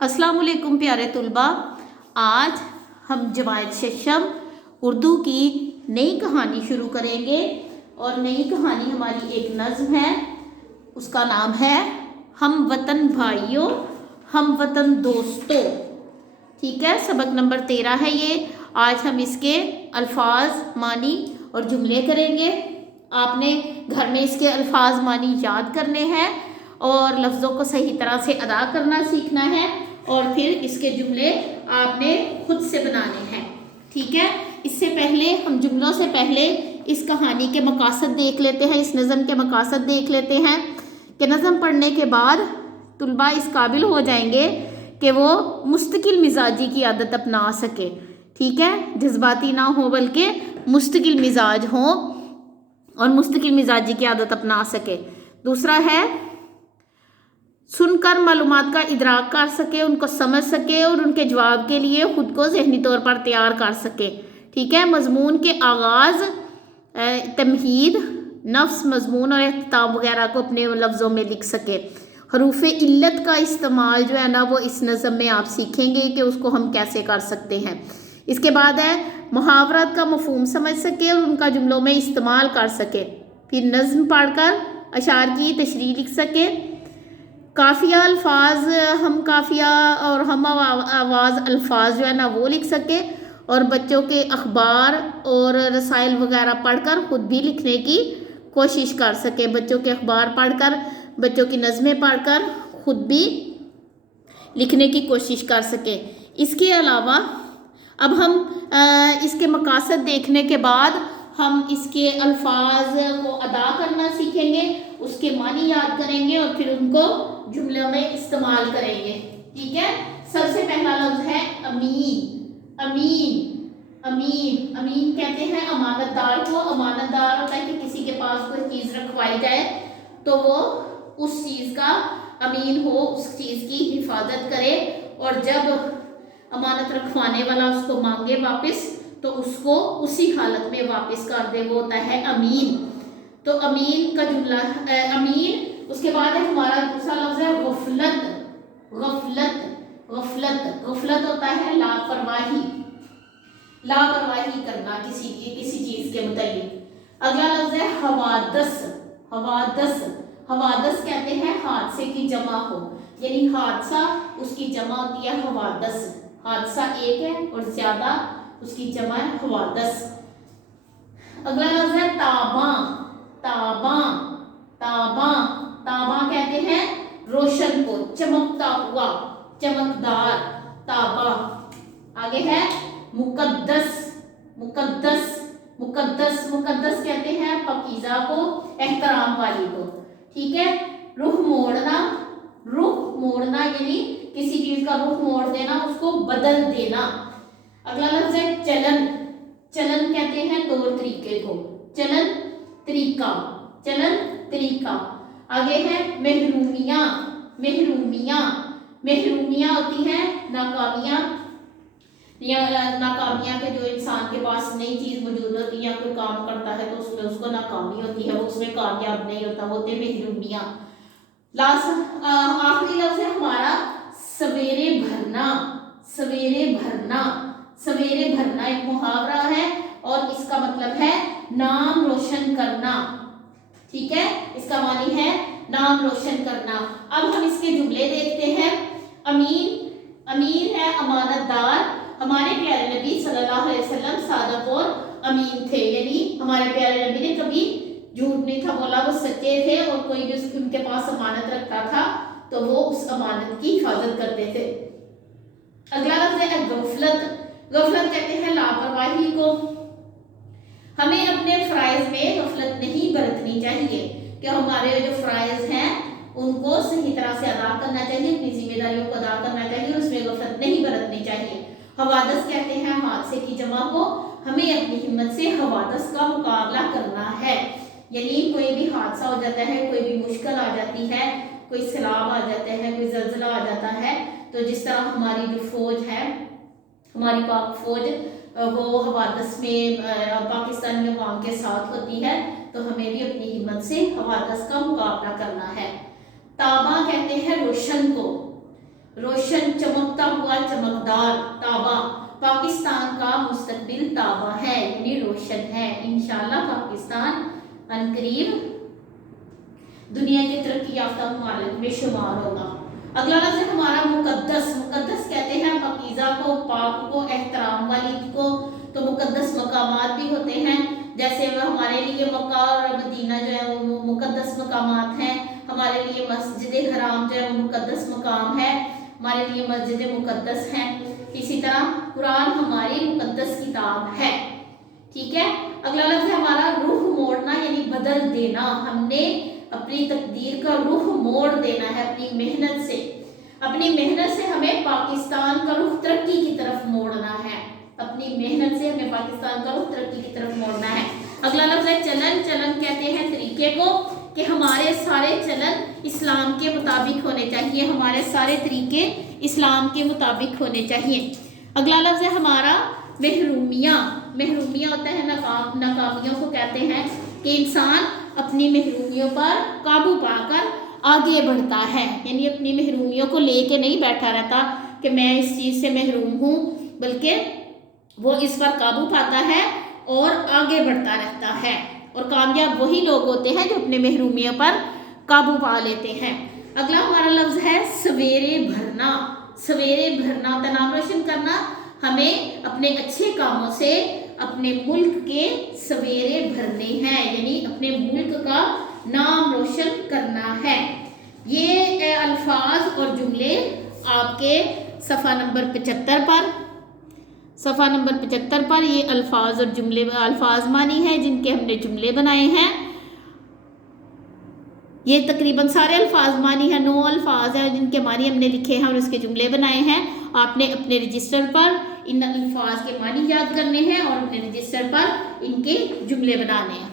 अस्सलाम वालेकुम प्यारे तुलबा। आज हम जमायत शशम उर्दू की नई कहानी शुरू करेंगे और नई कहानी हमारी एक नज़्म है, उसका नाम है हम वतन भाइयों हम वतन दोस्तों। ठीक है, सबक नंबर 13 है ये। आज हम इसके अल्फाज, मानी और जुमले करेंगे। आपने घर में इसके अल्फाज, मानी याद करने हैं और लफ्ज़ों को सही तरह से अदा करना सीखना है और फिर इसके जुमले आपने खुद से बनाने हैं। ठीक है, इससे पहले हम जुमलों से पहले इस कहानी के मकासद देख लेते हैं, इस नज़म के मकासद देख लेते हैं कि नज़म पढ़ने के बाद तुलबा इस काबिल हो जाएंगे कि वो मुस्तकिल मिजाजी की आदत अपना सके। ठीक है, जज्बाती ना हो बल्कि मुस्तकिल मिजाज हो और मुस्तकिल मिजाजी की आदत अपना सके। दूसरा है सुनकर मालूमात का इदराक कर सके, उनको समझ सके और उनके जवाब के लिए ख़ुद को ज़हनी तौर पर तैयार कर सके। ठीक है, मज़मून के आगाज़, तमहीद, नफ्स, मज़मून और इख्तिताम वगैरह को अपने लफ्ज़ों में लिख सके। हरूफ इल्लत का इस्तेमाल जो है ना वो इस नज़म में आप सीखेंगे कि उसको हम कैसे कर सकते हैं। इसके बाद है मुहावरात का मफ़हूम समझ सके और उनका जुमलों में इस्तेमाल कर सके। फिर नज़्म पढ़कर अशार की तशरीह लिख सके। काफ़िया अल्फाज, हम काफ़िया और हम आवाज़ अल्फाज जो है ना वो लिख सके और बच्चों के अखबार और रसाइल वगैरह पढ़कर ख़ुद भी लिखने की कोशिश कर सके। बच्चों के अखबार पढ़कर, बच्चों की नज़में पढ़कर ख़ुद भी लिखने की कोशिश कर सके। इसके अलावा अब हम इसके मकासद देखने के बाद हम इसके अल्फाज को अदा करना सीखेंगे, उसके मानी याद करेंगे और फिर उनको जुमलों में इस्तेमाल करेंगे। ठीक है, सबसे पहला लफ्ज़ है अमीन। अमीन, अमीन, अमीन कहते हैं अमानतदार को। अमानतदार होता है कि किसी के पास कोई चीज़ रखवाई जाए तो वो उस चीज़ का अमीन हो, उस चीज़ की हिफाजत करे और जब अमानत रखवाने वाला उसको मांगे वापस तो उसको उसी हालत में वापस कर दे, वो होता है अमीन। तो अमीन का जुमला अमीन। उसके बाद है हमारा दूसरा लफ्ज़ है गफलत। गफलत, गफलत, गफलत होता है लापरवाही, लापरवाही करना किसी चीज़ के मुतालिक। अगला लफ्ज़ है हवादस। हवादस, हवादस कहते हैं हादसे की जमा हो, यानी हादसा उसकी जमा होती है हवादस। हादसा एक है और ज़्यादा उसकी जमा है हवादस। अगला लफ्ज़ है ताबा। ताबा, ताबा, ताबा कहते हैं रोशन को, चमकता हुआ, चमकदार, ताबा। आगे है मुकद्दस। मुकद्दस, मुकद्दस, मुकद्दस कहते हैं पकीज़ा को, एहतराम वाली को। ठीक है, रुख मोड़ना। रुख मोड़ना यानी किसी चीज़ का रुख मोड़ देना, उसको बदल देना। अगला लफ्ज़ है चलन। चलन कहते हैं तौर तरीके को, चलन, तरीका, चलन, तरीका। आगे है महरूमियाँ। महरूमियाँ, महरूमियाँ होती हैं नाकामियाँ, या नाकामियाँ के जो इंसान के पास नई चीज़ मौजूद होती है या कोई काम करता है तो उसमें उसको नाकामी होती है, वो उसमें कामयाब नहीं होता, होते महरूमियाँ। लास्ट आखिरी लफ्ज़ है हमारा सवेरे भरना। सवेरे भरना, सवेरे भरना एक मुहावरा है और इसका मतलब है नाम रोशन करना। ठीक है, इसका मानी है नाम रोशन करना। अब हम इसके जुमले देखते हैं। अमीन, अमीन है अमानतदार। हमारे प्यारे नबी सल्लल्लाहु अलैहि वसल्लम सादक और अमीन थे, यानी हमारे प्यारे नबी ने कभी झूठ नहीं था बोला, वो सच्चे थे और कोई भी उनके पास अमानत रखता था तो वो उस अमानत की हिफाजत करते थे। अगला लफ्ज़ है गफलत। गफलत कहते हैं लापरवाही को। हमें अपने फ़राइज़ में गफलत नहीं बरतनी चाहिए कि हमारे जो फ़राइज़ हैं उनको सही तरह से अदा करना चाहिए, अपनी जिम्मेदारियों को अदा करना चाहिए और उसमें गफलत नहीं बरतनी चाहिए। हवादस कहते हैं हादसे की जमा को। हमें अपनी हिम्मत से हवादस का मुकाबला करना है, यानी कोई भी हादसा हो जाता है, कोई भी मुश्किल आ जाती है, कोई सैलाब आ जाता है, कोई ज़लज़ला आ जाता है, तो जिस तरह हमारी जो फ़ौज है, हमारी पाक फ़ौज वो हवादस में पाकिस्तानी अवाम के साथ होती है, तो हमें भी अपनी हिम्मत से हवादस का मुकाबला करना है। ताबा कहते हैं रोशन को। روشن چمکتا ہوا چمکدار، تابہ پاکستان کا مستقبل تابہ ہے یعنی روشن ہے، انشاءاللہ پاکستان عنقریب دنیا کے ترقی یافتہ ممالک میں شمار ہوگا۔ اگلا لفظ ہے ہمارا مقدس، مقدس کہتے ہیں پاکیزہ کو، پاک کو، احترام والی کو، تو مقدس مقامات بھی ہوتے ہیں، جیسے وہ ہمارے لیے مکہ اور مدینہ جو ہے وہ مقدس مقامات ہیں، ہمارے لیے مسجد حرام جو ہے وہ مقدس مقام ہے، ہمارے لیے مسجد مقدس ہیں، اسی طرح قرآن ہماری مقدس کتاب ہے، ٹھیک ہے۔ اگلا لفظ ہے ہمارا رخ موڑنا یعنی بدل دینا، ہم نے اپنی تقدیر کا رخ موڑ دینا ہے اپنی محنت سے، اپنی محنت سے ہمیں پاکستان کا رخ ترقی کی طرف موڑنا ہے، اپنی محنت سے ہمیں پاکستان کا رخ ترقی کی طرف موڑنا ہے۔ اگلا لفظ ہے چلن، چلن کہتے ہیں طریقے کو، کہ ہمارے سارے چلن اسلام کے مطابق ہونے چاہیے، ہمارے سارے طریقے اسلام کے مطابق ہونے چاہیے۔ اگلا لفظ ہے ہمارا محرومیہ، محرومیہ ہوتا ہے ناکامیوں کو کہتے ہیں، کہ انسان اپنی محرومیوں پر قابو پا کر آگے بڑھتا ہے، یعنی اپنی محرومیوں کو لے کے نہیں بیٹھا رہتا کہ میں اس چیز سے محروم ہوں، بلکہ وہ اس پر قابو پاتا ہے اور آگے بڑھتا رہتا ہے، اور کامیاب وہی لوگ ہوتے ہیں جو اپنے محرومیوں پر قابو پا لیتے ہیں۔ اگلا ہمارا لفظ ہے سویرے بھرنا، سویرے بھرنا کا نام روشن کرنا، ہمیں اپنے اچھے کاموں سے اپنے ملک کے سویرے بھرنے ہیں، یعنی اپنے ملک کا نام روشن کرنا ہے۔ یہ الفاظ اور جملے آپ کے صفحہ نمبر 75 پر، صفحہ نمبر 75 پر یہ الفاظ اور جملے الفاظ مانی ہیں جن کے ہم نے جملے بنائے ہیں۔ یہ تقریباً سارے الفاظ مانی ہیں، 9 الفاظ ہیں جن کے معنی ہم نے لکھے ہیں اور اس کے جملے بنائے ہیں۔ آپ نے اپنے رجسٹر پر ان الفاظ کے معنی یاد کرنے ہیں اور اپنے رجسٹر پر ان کے جملے بنانے ہیں۔